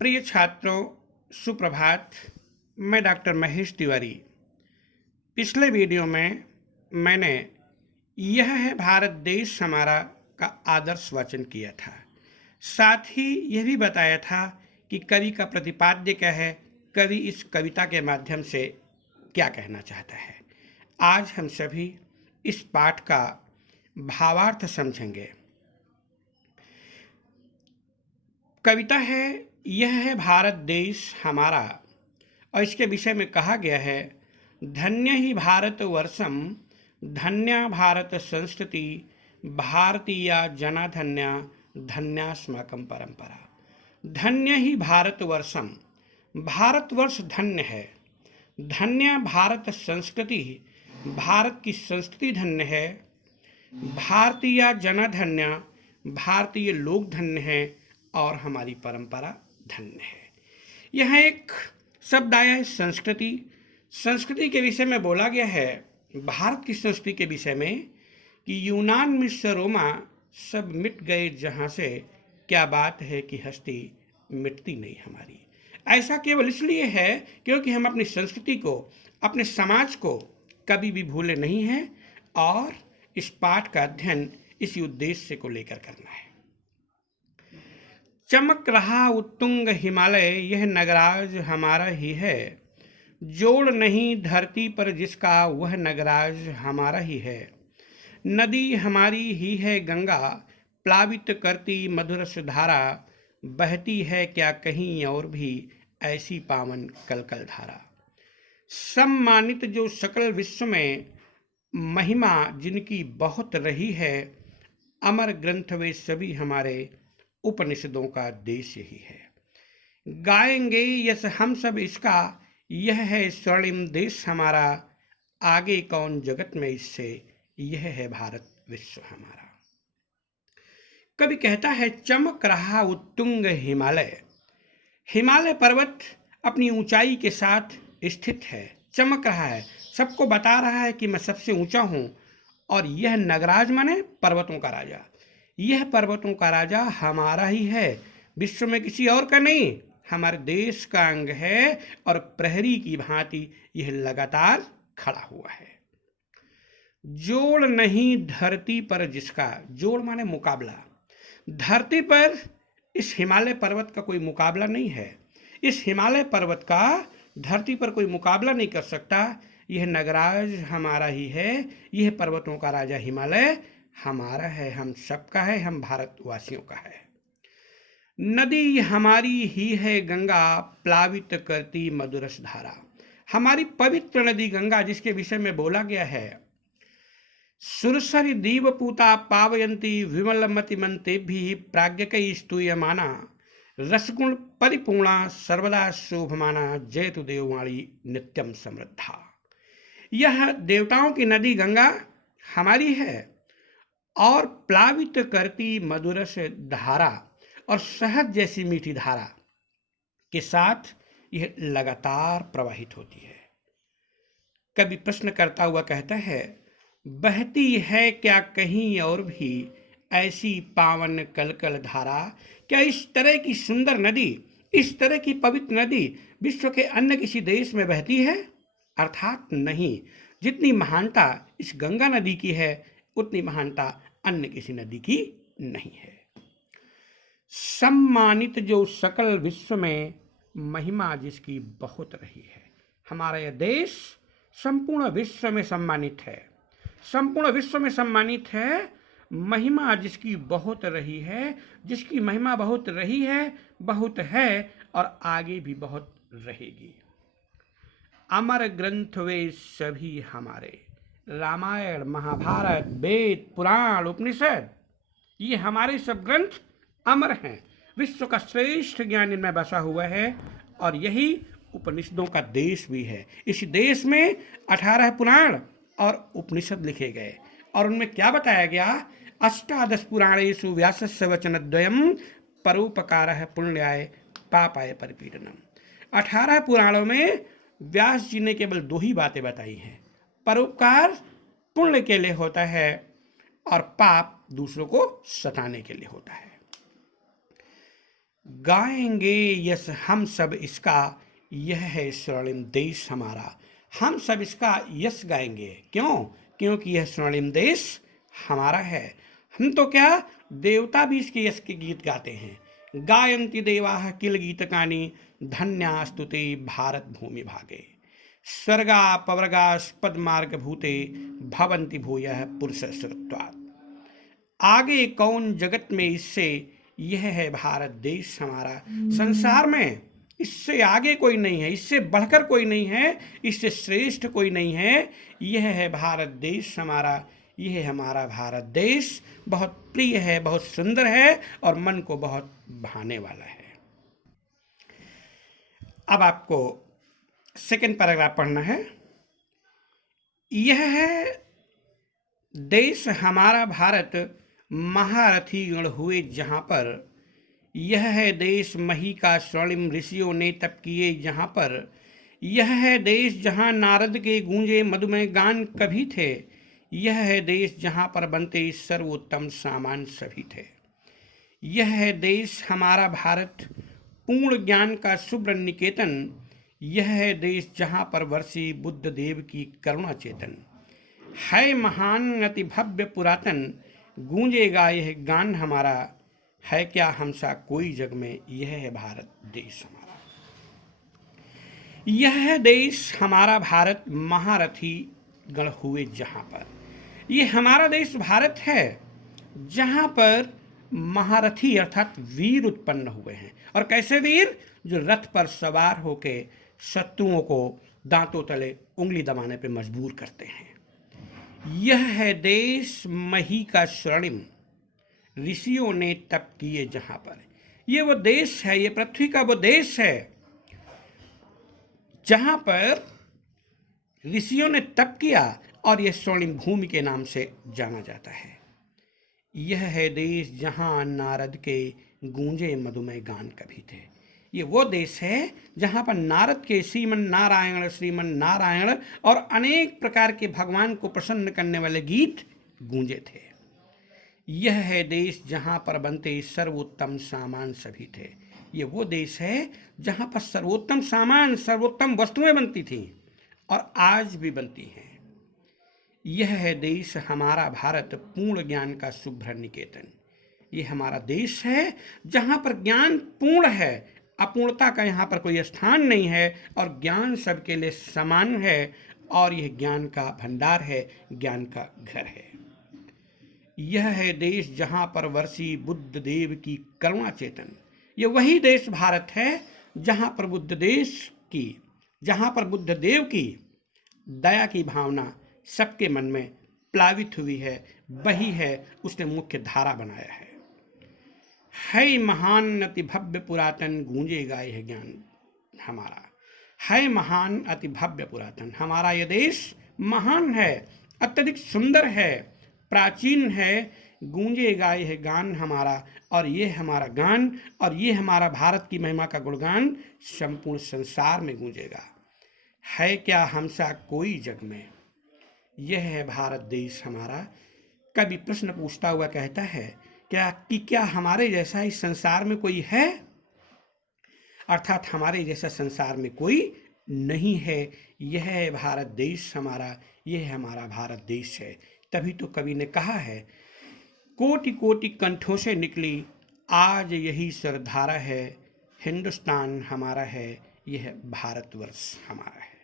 प्रिय छात्रों, सुप्रभात। मैं डॉक्टर महेश तिवारी। पिछले वीडियो में मैंने यह है भारत देश हमारा का आदर्श वाचन किया था। साथ ही यह भी बताया था कि कवि का प्रतिपाद्य क्या है, कवि इस कविता के माध्यम से क्या कहना चाहता है। आज हम सभी इस पाठ का भावार्थ समझेंगे। कविता है यह है भारत देश हमारा, और इसके विषय में कहा गया है, धन्य ही भारत वर्षम, धन्या भारत संस्कृति, भारतीया जना धन्या, धन्यास्माकं परंपरा। धन्य ही भारत वर्षम, भारतवर्ष धन्य है। धन्य भारत संस्कृति, भारत की संस्कृति धन्य है। भारतीय जना धन्य, भारतीय लोग धन्य हैं, और हमारी परंपरा धन्य है। यह एक शब्द आया है संस्कृति। संस्कृति के विषय में बोला गया है, भारत की संस्कृति के विषय में, कि यूनान मिस्र रोमा सब मिट गए जहाँ से, क्या बात है कि हस्ती मिटती नहीं हमारी। ऐसा केवल इसलिए है क्योंकि हम अपनी संस्कृति को, अपने समाज को कभी भी भूले नहीं हैं, और इस पाठ का अध्ययन इसी उद्देश्य को लेकर करना है। चमक रहा उत्तुंग हिमालय, यह नगराज हमारा ही है। जोड़ नहीं धरती पर जिसका, वह नगराज हमारा ही है। नदी हमारी ही है गंगा, प्लावित करती मधुरस धारा, बहती है क्या कहीं और भी ऐसी पावन कलकल धारा। सम्मानित जो सकल विश्व में, महिमा जिनकी बहुत रही है, अमर ग्रंथ वे सभी हमारे, उपनिषदों का देश यही है। गाएंगे यस हम सब इसका, यह है स्वर्णिम देश हमारा, आगे कौन जगत में इससे, यह है भारत विश्व हमारा। कवि कहता है, चमक रहा उत्तुंग हिमालय। हिमालय पर्वत अपनी ऊंचाई के साथ स्थित है, चमक रहा है, सबको बता रहा है कि मैं सबसे ऊंचा हूं। और यह नगराज माने पर्वतों का राजा। यह पर्वतों का राजा हमारा ही है, विश्व में किसी और का नहीं, हमारे देश का अंग है, और प्रहरी की भांति यह लगातार खड़ा हुआ है। जोड़ नहीं धरती पर जिसका, जोड़ माने मुकाबला। धरती पर इस हिमालय पर्वत का कोई मुकाबला नहीं है। इस हिमालय पर्वत का धरती पर कोई मुकाबला नहीं कर सकता। यह नगराज हमारा ही है, यह पर्वतों का राजा हिमालय हमारा है, हम सबका है, हम भारतवासियों का है। नदी हमारी ही है गंगा, प्लावित करती मधुरस धारा। हमारी पवित्र नदी गंगा, जिसके विषय में बोला गया है, सुरसरि दीवपूता पावयंती, विमलमति मंतेभि प्राज्ञकै स्तूयमाना, रसगुण परिपूर्णा सर्वदा शोभमाना, जयतु देववाणी नित्यम समृद्धा। यह देवताओं की नदी गंगा हमारी है, और प्लावित करती मधुरस धारा, और शहद जैसी मीठी धारा के साथ यह लगातार प्रवाहित होती है। कवि प्रश्न करता हुआ कहता है, बहती है क्या कहीं और भी ऐसी पावन कलकल धारा। क्या इस तरह की सुंदर नदी, इस तरह की पवित्र नदी विश्व के अन्य किसी देश में बहती है? अर्थात नहीं। जितनी महानता इस गंगा नदी की है, उतनी महानता अन्य किसी नदी की नहीं है। सम्मानित जो सकल विश्व में, महिमा जिसकी बहुत रही है। हमारा यह देश संपूर्ण विश्व में सम्मानित है, संपूर्ण विश्व में सम्मानित है। महिमा जिसकी बहुत रही है, जिसकी महिमा बहुत रही है, बहुत है, और आगे भी बहुत रहेगी। अमर ग्रंथ वे सभी हमारे, रामायण, महाभारत, वेद, पुराण, उपनिषद, ये हमारे सब ग्रंथ अमर हैं। विश्व का श्रेष्ठ ज्ञान इनमें बसा हुआ है, और यही उपनिषदों का देश भी है। इस देश में 18 पुराण और उपनिषद लिखे गए, और उनमें क्या बताया गया? अष्टादश पुराणेषु व्यासस्य वचनद्वयम् परोपकारः पुण्याय पापाय परिपीडनम्। 18 पुराणों में व्यास जी ने केवल 2 ही बातें बताई हैं। परोपकार पुण्य के लिए होता है, और पाप दूसरों को सताने के लिए होता है। गाएंगे यस हम सब इसका, यह है स्वर्णिम देश हमारा। हम सब इसका यश गाएंगे, क्यों? क्योंकि यह स्वर्णिम देश हमारा है। हम तो क्या, देवता भी इसके यश के गीत गाते हैं। गायन्ति देवाः किल गीतकानि, धन्यास्तुते भारत भूमि भागे। स्वर्गा पवर्गास्पद मार्ग भूते, भवन्ति भूयः पुरुष श्रुत्वात्। आगे कौन जगत में इससे, यह है भारत देश हमारा। संसार में इससे आगे कोई नहीं है, इससे बढ़कर कोई नहीं है, इससे श्रेष्ठ कोई नहीं है। यह है भारत देश हमारा, यह है हमारा भारत देश। बहुत प्रिय है, बहुत सुंदर है और मन को बहुत भाने वाला है। अब आपको सेकंड पैराग्राफ पढ़ना है। यह है देश हमारा भारत, महारथी गण हुए जहाँ पर। यह है देश मही का स्वर्णिम, ऋषियों ने तप किए जहाँ पर। यह है देश जहाँ नारद के गूंजे मधुमय गान कभी थे। यह है देश जहाँ पर बनते सर्वोत्तम सामान सभी थे। यह है देश हमारा भारत, पूर्ण ज्ञान का शुभ्र निकेतन। यह है देश जहाँ पर वर्षी बुद्ध देव की करुणा चेतन। है महान अति भव्य पुरातन, गूंजेगा यह गान हमारा। है क्या हमसा कोई जग में, यह है भारत देश हमारा। यह है देश हमारा भारत, महारथी गण हुए जहाँ पर। ये हमारा देश भारत है जहाँ पर महारथी अर्थात वीर उत्पन्न हुए हैं। और कैसे वीर? जो रथ पर सवार होके शत्रुओं को दांतों तले उंगली दबाने पे मजबूर करते हैं। यह है देश मही का स्वर्णिम, ऋषियों ने तप किए जहां पर। ये वो देश है, ये पृथ्वी का वो देश है जहां पर ऋषियों ने तप किया और यह स्वर्णिम भूमि के नाम से जाना जाता है। यह है देश जहां नारद के गूंजे मधुमय गान कभी थे। ये वो देश है जहां पर नारद के श्रीमन नारायण और अनेक प्रकार के भगवान को प्रसन्न करने वाले गीत गूंजे थे। यह है देश जहां पर बनते सर्वोत्तम सामान सभी थे। ये वो देश है जहां पर सर्वोत्तम सामान, सर्वोत्तम वस्तुएं बनती थीं और आज भी बनती हैं। यह है देश हमारा भारत, पूर्ण ज्ञान का शुभ्र निकेतन। ये हमारा देश है जहां पर ज्ञान पूर्ण है, अपूर्णता का यहाँ पर कोई स्थान नहीं है और ज्ञान सबके लिए समान है और यह ज्ञान का भंडार है, ज्ञान का घर है। यह है देश जहाँ पर वर्षी बुद्ध देव की करुणा चेतन। ये वही देश भारत है जहाँ पर बुद्ध देव की दया की भावना सबके मन में प्लावित हुई है, वही है, उसने मुख्य धारा बनाया है। महान अति भव्य पुरातन, गूंजेगा यह ज्ञान हमारा। है महान अति भव्य पुरातन, हमारा यह देश महान है, अत्यधिक सुंदर है, प्राचीन है, गूंजेगा यह गान हमारा। और ये हमारा गान और ये हमारा भारत की महिमा का गुणगान संपूर्ण संसार में गूंजेगा। है क्या हमसा कोई जग में, यह है भारत देश हमारा। कभी प्रश्न पूछता हुआ कहता है क्या हमारे जैसा इस संसार में कोई है? अर्थात हमारे जैसा संसार में कोई नहीं है। यह है भारत देश हमारा, यह हमारा भारत देश है। तभी तो कवि ने कहा है, कोटि कोटि कंठों से निकली आज यही सरधारा है। हिंदुस्तान हमारा है, यह भारतवर्ष हमारा है।